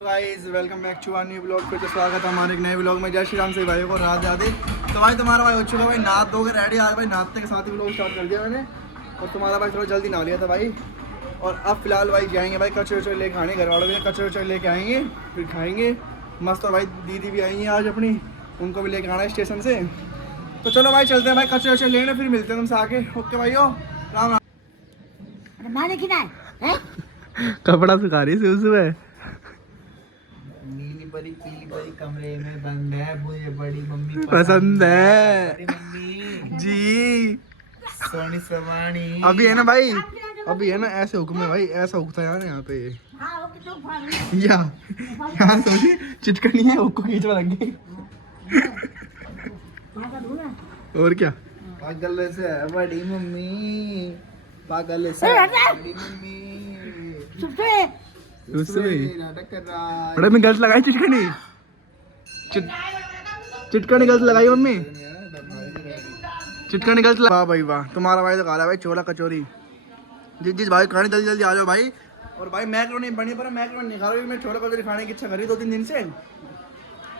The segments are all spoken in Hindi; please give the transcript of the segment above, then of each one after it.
Guys welcome back to our new blog. फिर से स्वागत है हमारे एक नए ब्लॉग में। जय श्री राम से भाई को रात याद है। तो भाई तुम्हारा भाई हो चुका भाई नात धो के रेडी आज भाई नाश्ते के साथ ही ब्लॉग स्टार्ट कर दिया मैंने। और तुम्हारा भाई थोड़ा जल्दी नहा लिया था भाई। और अब फिलहाल भाई जाएंगे भाई कचरे वचरे लेके खाने, घर वालों के कचरे वचरे लेके आएंगे फिर खाएंगे मस्त। और भाई दीदी भी आएंगी आज अपनी, उनको भी लेके आना है स्टेशन से। तो चलो भाई चलते हैं भाई कचरे वचरे लेने, फिर मिलते हैं तुमसे आके। ओके भाई राम राम। कपड़ा सुखा रही है सुबह। नीली परी पीली परी कमरे में बंद है, मुझे बड़ी मम्मी पसंद है मम्मी जी सोनी सवानी। अभी है ना भाई, अभी है ना ऐसे हुक्म है भाई, ऐसा हुक्ता यार यहाँ पे यहाँ सोनी चिटकनी है उसको खींचवा लग गई। और क्या पागल से है बड़ी मम्मी, पागल से बड़ी मम्मी। बड़े में गलत लगाई चिटकनी, चिटकनी गलत लगाई मम्मी, चिटकनी गलत लगा। वाह भाई वाह, तुम्हारा भाई तो खा रहा है भाई छोला कचौरी। जिस भाई खाने जल्दी जल्दी आ जाओ भाई। और भाई मैक्रोनी बनी पर मैक्रोनी नहीं खा रहा, मैं छोला कचौरी खाने की इच्छा करी 2-3 दिन से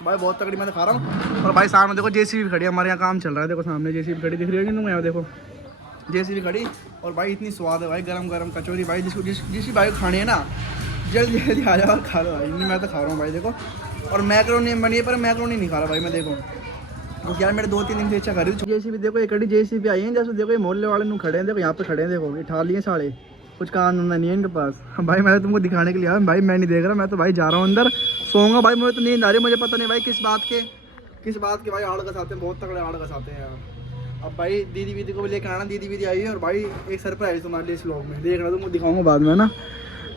भाई, बहुत तगड़ी मैं तो खा रहा हूँ। और भाई सामने देखो जेसीबी खड़ी है, हमारे यहाँ काम चल रहा है। देखो सामने जेसीबी खड़ी दिख रही है तुमको, यहाँ देखो जेसीबी खड़ी। और भाई इतनी स्वाद है भाई गरम गरम कचौरी भाई, जिसको जिस भाई को खानी है ना जल्दी जल्दी आ जाओ और खा लो भाई। मैं तो खा रहा हूँ भाई देखो। और मैक्रोनी बनी है पर मैक्रोनी नहीं खा रहा भाई मैं देखो। तो यार मेरे 2-3 दिन से इच्छा कर रही हूँ। जेसीबी देखो एक कड़ी जेसीबी आई है, जैसे देखो ये मोहल्ले वाले लोग खड़े हैं, देखो यहाँ पे खड़े हैं, देखो ये ठा लिए साले, कुछ काम धंधा नहीं है इनके पास। भाई मैं तो तुमको दिखाने के लिए आया भाई, मैं नहीं देख रहा, मैं तो भाई जा रहा हूँ अंदर सोऊंगा भाई। मुझे तो नींद आ रही है, मुझे पता नहीं भाई किस बात के भाई आड़ घसाते हैं, बहुत तगड़े आड़ घसाते हैं यार। अब भाई दीदी वीदी को भी लेकर आना, दीदी वीदी आई है। और भाई एक सरप्राइज तुम्हारे लिए इस व्लॉग में देखना, तुमको दिखाऊंगा बाद में ना।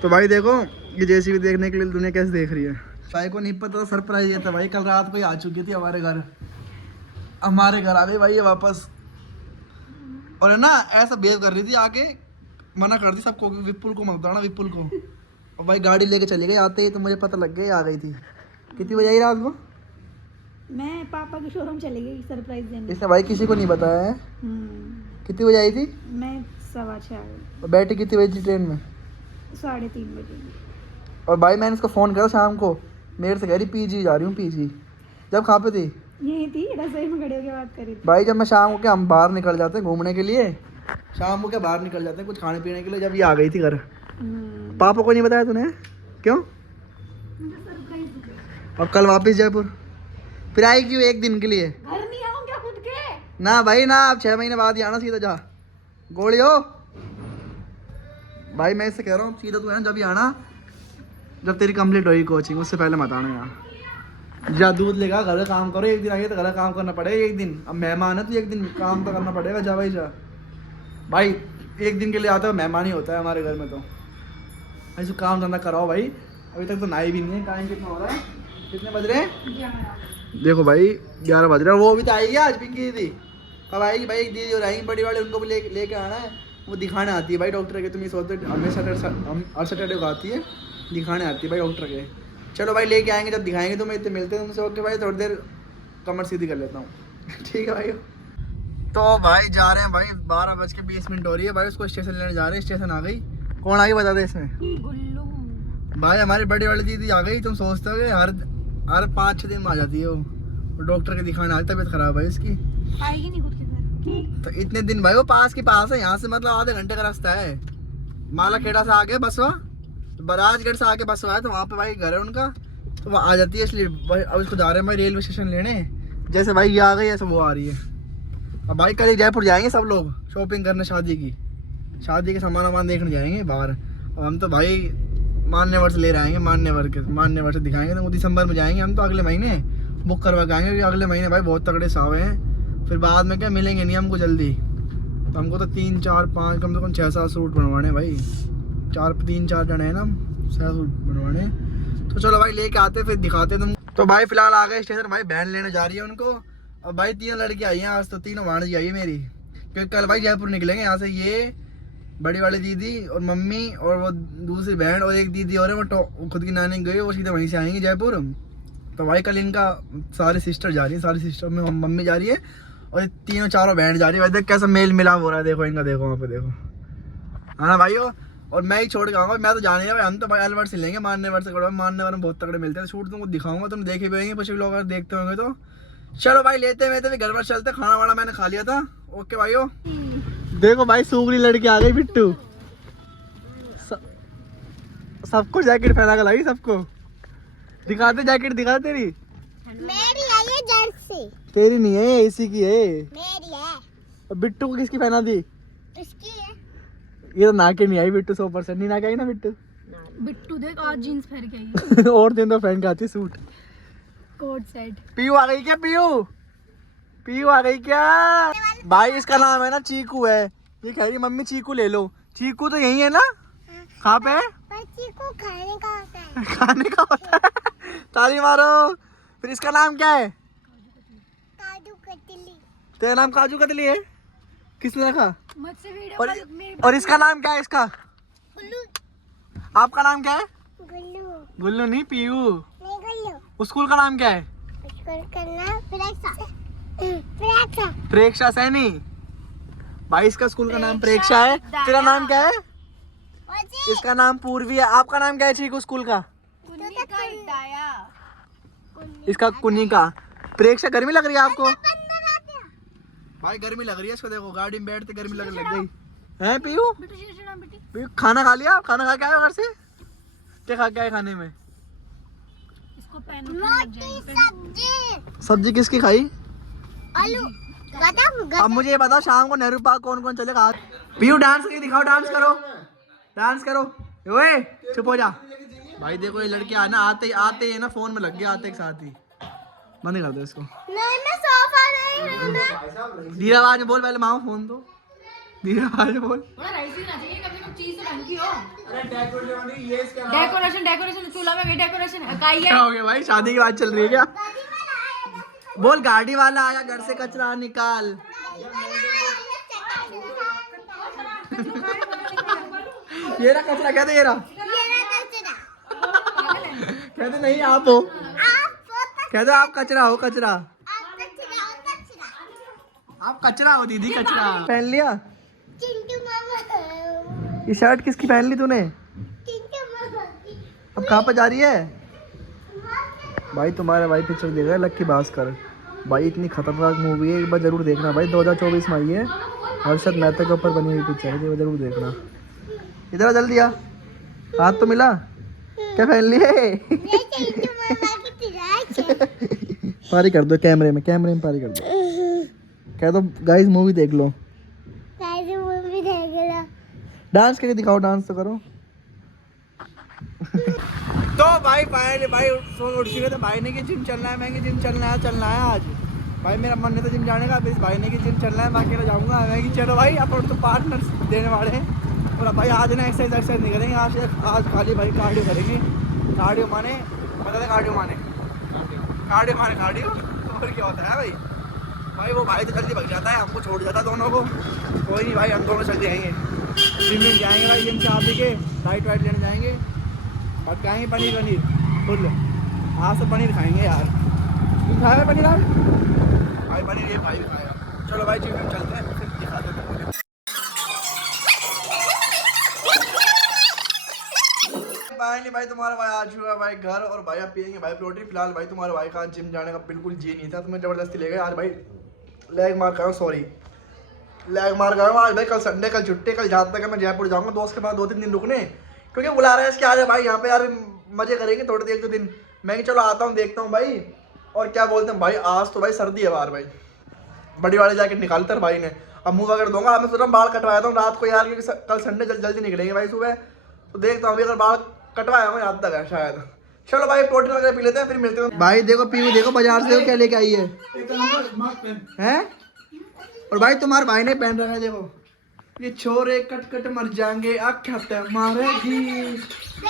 तो भाई देखो ये जेसीबी देखने के लिए दुनिया कैसे देख रही है। भाई को नहीं पता सरप्राइज ये था भाई, कल रात को ही आ चुकी थी हमारे घर आ गई भाई ये वापस। और है ना ऐसा बिहेव कर रही थी, आके मना कर दी सबको, विपुल को मत बताना, विपुल को। और भाई गाड़ी लेके चली गई, आते ही तो मुझे पता लग गया आ गई थी। कितनी बजे आई रात को? मैं पापा के शोरूम चली गई सरप्राइज देने। इसने भाई किसी को नहीं बताया है। कितनी बजे आई थी? मैं 6:15 आ गई। और बैठी कितनी बजे थी ट्रेन में? 3:30 बजे। और भाई मैंने इसको फ़ोन करा शाम को, मेरे से कह रही पीजी जा रही हूँ पीजी। जब कहाँ पे थी? यही थी रसोई में खड़े होकर बात कर रही थी। भाई जब मैं शाम को क्या हम बाहर निकल जाते हैं घूमने के लिए, शाम को क्या बाहर निकल जाते हैं कुछ खाने पीने के लिए, जब ये आ गई थी घर। पापा को नहीं बताया तूने? क्यों? और कल वापस जयपुर फिर आई क्यों? एक दिन के लिए घर नहीं आऊं क्या खुद के? ना भाई ना, अब 6 महीने बाद ही आना सीधा। जा गोली हो भाई, मैं इससे कह रहा हूँ सीधा तू है ना जब ही आना, जब तेरी कंप्लीट होगी कोचिंग, उससे पहले मत आना यहाँ। जा दूध लेगा, घर का काम करो, एक दिन आइए तो घर का काम करना पड़ेगा एक दिन। अब मेहमान है तो एक दिन काम तो करना पड़ेगा। जा भाई जा भाई, एक दिन के लिए आता है मेहमान ही होता है हमारे घर में। तो ऐसे काम धंधा कराओ भाई। अभी तक तो नाई भी नहीं है। टाइम कितना हो रहा है? कितने बज रहे हैं? देखो भाई 11 बज रहे हैं। वो भी तो आएगी आज पिंकी दीदी। कब आएगी भाई? एक दीदी और आएंगी बड़ी वाली, उनको भी लेके आना है। वो दिखाने आती है भाई डॉक्टर के, तुम ये सोचते हमेशा हर सैटरडे को आती है, दिखाने आती है भाई डॉक्टर के। चलो भाई लेके आएंगे, जब दिखाएंगे तो मैं इतने मिलते हैं तुमसे। ओके भाई थोड़ी देर कमर सीधी कर लेता हूँ। ठीक है भाई। तो भाई जा रहे हैं भाई, 12:20 हो रही है भाई। उसको स्टेशन लेने जा रहे हैं, स्टेशन आ गई। कौन आ गई बता दे इसमें? भाई हमारी बड़ी वाली दीदी आ गई। तुम सोचते हो हर 5-6 दिन में आ जाती है वो डॉक्टर के दिखाने आज, तबीयत खराब है इसकी, आएगी नहीं खुद के घर। तो इतने दिन भाई वो पास है यहाँ से, मतलब आधे घंटे का रास्ता है। माला खेड़ा से आगे बसवा, बराजगढ़ से आके बसवा है, तो वहाँ पे भाई घर है उनका, तो वो आ जाती है। इसलिए अब इसको जा रहे हैं भाई रेलवे स्टेशन लेने। जैसे भाई ये आ गई ऐसे वो आ रही है। अब भाई कल जयपुर जाएंगे सब लोग शॉपिंग करने, शादी के सामान देखने जाएंगे बाहर। और हम तो भाई मान्यवर से ले रहे आएंगे, मान्यवर से दिखाएंगे। तो दिसंबर में जाएंगे हम, तो अगले महीने बुक करवा के आएंगे, क्योंकि अगले महीने भाई बहुत तगड़े सावे हैं। फिर बाद में क्या मिलेंगे नहीं हमको जल्दी। तो हमको तो 3-4-5 कम से कम 6-7 सूट बनवाने भाई, 3-4 जने हैं ना, 6 सूट बनवाने। तो चलो भाई लेके आते फिर दिखाते तुम। तो भाई फिलहाल आ गए स्टेशन, भाई बहन लेने जा रही है उनको। अब भाई 3 लड़की आई हैं आज, तो 3 भांजी आई है मेरी, क्योंकि कल भाई जयपुर निकलेंगे यहाँ से। ये बड़ी वाली दीदी और मम्मी और वो दूसरी बहन और एक दीदी और है, वो खुद की नानी गई, वो सीधे वहीं से आएंगी जयपुर। तो भाई कल इनका सारी सिस्टर जा रही है, सारी सिस्टर में मम्मी जा रही है और 3-4 बहन जा रही है। भाई देख कैसा मेल मिलाप हो रहा है, देखो इनका, देखो वहाँ पे देखो, है ना भाइयों। और मैं ही छोड़ के आऊंगा। मैं तो जाने भाई, हम तो भाई अलवर से लेंगे, मानने वर से करो, मानने वर में बहुत तगड़े मिलते हैं। शूट तुमको दिखाऊंगा, तुम देखे भी होंगे, कुछ लोग अगर देखते होंगे तो। चलो भाई लेते हैं, तो घर पर चलते, खाना वाना मैंने खा लिया था। ओके भाइयों, देखो भाई सूगरी लड़की आ गई बिट्टू, सबको जैकेट पहना के लाई, सबको दिखाते जैकेट, दिखा तेरी। मेरी है ये जर्सी। तेरी नहीं है, इसी की है। मेरी है। और बिट्टू को किसकी पहना दी? इसकी है। ये तो नाके नहीं आई बिट्टू, 100% नहीं नाके आई ना बिट्टू। बिट्टू देख आज जीन्स पहन के आई और दिन तो फ्रेंड का आती सूट। Coat set. पीयू आ गई क्या? पीयू आ गई क्या? भाई इसका नाम है ना चीकू है। ये कह रही मम्मी चीकू ले लो। चीकू तो यही है ना? कहाँ पे? पर चीकू खाने का होता है। खाने का होता है। ताली मारो। फिर इसका नाम क्या है? काजू कतली। तेरा नाम काजू कतली है? किसने रखा? मुझसे वीडियो और, कॉल मेरे और इसका नाम क्या है इसका? गुल्लू। आपका नाम क्या है? गुल्लू। गुल्लू नहीं, पीयू। नहीं गुल्लू। स्कूल का नाम क्या है? इसको करना प्रेक्षा। प्रेक्षा। प्रेक्षा सैनी। भाई इसका स्कूल का नाम प्रेक्षा है। तेरा नाम क्या है? इसका नाम पूर्वी है। आपका नाम क्या है चीकू स्कूल का? इसका कुनिका। प्रेक्षा। गर्मी लग रही है आपको? भाई गर्मी लग रही है इसको, देखो गाड़ी में बैठते गर्मी लग गई है। पीयू पीयू खाना खा लिया? खाना खा के आए घर से? क्या खा के आए खाने में? इसको रोटी सब्जी। सब्जी किसकी खाई? आलू। गधा। अब मुझे ये बता, शाम को नेहरू पार्क कौन कौन चलेगा? पीयू डांस करके दिखाओ, डांस करो, डांस करो। ओए चुप हो जा। भाई देखो ये लड़के आना आते ही ना फोन में लग गया, आते एक साथ ही। बंद कर दो इसको। नहीं मैं सोफा नहीं हूँ। धीरे आवाज में बोल, पहले मामा फोन दो। धीरे आवाज में बोल। डेकोरेशन चूल्हा में डेकोरेशन इकाई क्या हो गया भाई, शादी की बात चल रही है क्या? बोल गाड़ी वाला आया, घर से कचरा निकाल। ये रहा कचरा, कहते ये रहा। कहते नहीं आप हो, कहते आप कचरा हो, कचरा। आप कचरा हो दीदी, कचरा। पहन लिया? चिंटू मामा। ये शर्ट किसकी पहन ली तूने? चिंटू मामा की। अब कहाँ पर जा रही है? भाई तुम्हारा भाई पिक्चर देख रहा है लक्की भास्कर। भाई इतनी खतरनाक मूवी है, एक बार जरूर देखना भाई। 2024 में आई है, हर्षद मेहता के ऊपर बनी हुई पिक्चर है, जरूर देखना। इधर जल्दी आ, हाथ तो मिला। क्या पहन लिए? ये चिंटू मामा की तिराक है। पारी कर दो कैमरे में पारी कर दो। कह दो गाइस मूवी देख लो। कैसे मूवी देख लो। डांस करके दिखाओ, डांस तो करो। तो भाई फाइनली भाई सोच उठ चुके थे भाई ने कि जिम चलना है, मैं कि जिम चलना है आज। भाई मेरा मन नहीं था जिम जाने का, फिर भाई ने कि जिम चलना है, मैं अकेला जाऊंगा। मैं कि चलो भाई अपन तो पार्टनर देने वाले हैं। और भाई आज ना एक्सरसाइज नहीं करेंगे, आज खाली भाई कार्डियो करेंगे। कार्डियो माने बता दे, कार्डियो माने कार्डियो और क्या होता है भाई वो भाई तो जल्दी भग जाता है, हमको छोड़ जाता है दोनों को। कोई नहीं भाई, हम दोनों चल जाएंगे जिम जाएंगे भाई। जिम से आप के लाइट वाइट लेने जाएंगे और खाएंगे पनीर फुल। आज तो पनीर खाएंगे यार। तुम खाए पनीर आज? भाई पनीर ये भाई भी खाएगा। चलो भाई जिम चलते हैं, फिर दिखाते हैं। फाइनली भाई तुम्हारा भाई आ चुका है भाई घर, और भाई आप पियेंगे भाई प्रोटीन। फिलहाल भाई तुम्हारे भाई का जिम जाने का बिल्कुल जी नहीं था, तुम्हें जबरदस्ती ले गए आज भाई। लेग मार कर आज भाई। कल संडे, कल छुट्टी, कल जाता है मैं जयपुर जाऊंगा दोस्त के पास 2-3 दिन रुकने, क्योंकि बुला रहे हैं इसके। आ जाए भाई यहाँ पे यार, मजे करेंगे थोड़े देर 2 दिन। मैं कि चलो आता हूँ, देखता हूँ भाई। और क्या बोलते हैं भाई, आज तो भाई सर्दी है बाहर भाई। बड़ी वाली जैकेट निकालता है भाई ने। अब मुँह वगैरह दूंगा। मैं सोच रहा हूँ बाल कटवाया था रात को यार, क्योंकि कल संडे जल्दी निकलेंगे भाई सुबह। तो देखता हूँ अगर बाल कटवाया हूँ रात तक है शायद। चलो भाई प्रोटीन वगैरह पी लेते हैं, फिर मिलते हैं। भाई देखो पीयू, देखो बाजार से देखो क्या लेके आई है। और भाई तुम्हारे भाई ने पहन रखा है, देखो ये छोरे कट मर जाएंगे आख्या मारेगी।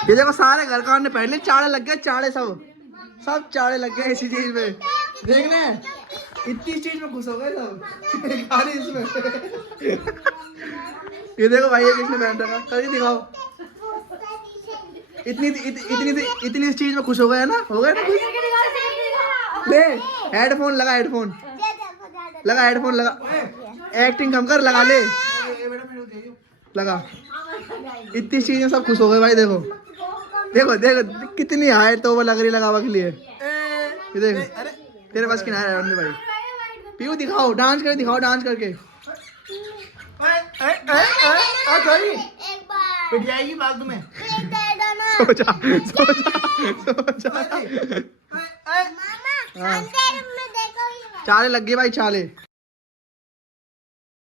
ये देखो सारे घर का ने पहले चाड़े लग गए, चाड़े सब चाड़े लग गए इसी चीज में। देखने इतनी चीज में खुश हो गए सब खाली इसमें। ये देखो भाई ये किसने पहन रखा, कल दिखाओ। इतनी इस चीज में खुश हो गए ना, हो गए ना खुश। ले हेडफोन लगा, हेडफोन लगा। एक्टिंग कम कर, लगा ले, लगा। इतनी चीजें सब खुश हो गए भाई। देखो देखो देखो कितनी हाइट तो वो लग रही लगावा के लिए। ये देख तेरे पास किनारे है रंदे भाई। पीयू दिखाओ डांस करके दिखाओ डांस करके। एक बार पिट जाएगी बाल तुम्हें। प्लेट दे दो ना सोचा सोचा मामा अंदर में देखो ये चाले लग गए भाई चाले।